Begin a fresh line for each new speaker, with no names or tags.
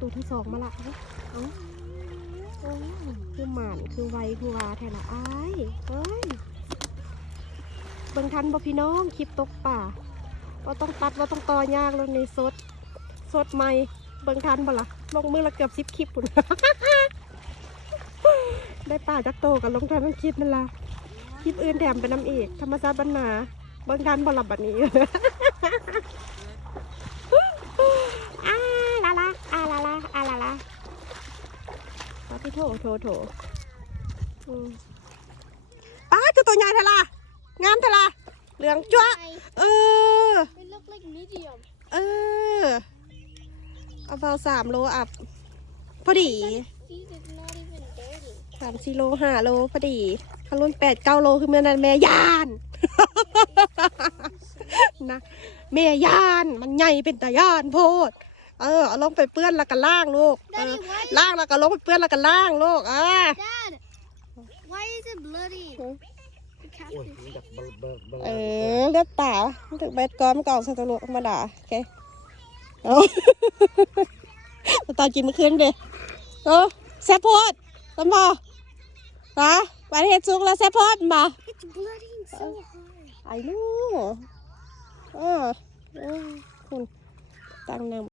ตัวที่สองมาละเอ้าเอ้คือหมานคือไวคือวาแท้ละอ้ายเฮ้ยเบิ่งทันบ่พี่น้องคลิปตกป่าว่าต้องตัดว่าต้องต่อยากแล้วในสดสดใหม่เบิ่งทันบ่ละลงมือละเกือบสิบคลิปปุ่นได้ป่าจักโตกับลงทันทั้งคลิปนั่นละคลิปอื่นแถมเป็นน้ำเอกธรรมชาติบรรณาเบิ่งทันบ่หลับบัดนี้ อาลาลาอาลาลาอาลาลาเอาพี่ โถโถโถอืมป้าคือตัวใหญ่เทล่ะงามเทล่ะเหลืองจ้วะ
Why?
เออ
They look like medium.
เออเอาเบาสามโลอัพพอดี
Feet is not even dirty.
สามสี่โลห้าโลพอดีถ้ารุ่นแปดเก้าโลคือแม่นันแม่ยานนะแม่ยานมันใหญ่เป็นตายานโพด เออเอาลงไปเปื้อนแล้วก็ล่างลูกเออ
Daddy, why?
ล่างแล้วก็ลงไปเปื้อนแล้วก็ล่างลูกอ่า
Dad, why is it bloody?
Huh?
The cat
โอ้ย
is
มันจากเบลเบลเบล
เออเลือดตาถึงเบ็ดก้อนมันก็ออกใส่ตัวลูกธรรมดาโอเคเอาตอนกินเมื่อคืนเด้เออแซ่บโพดต้นพอฮะวันเฮ็ดซุกแล้วแซ่บโพดมา
It's blooding so hard.
ไอ้ลูกเออเออคุณตั้งน้ำ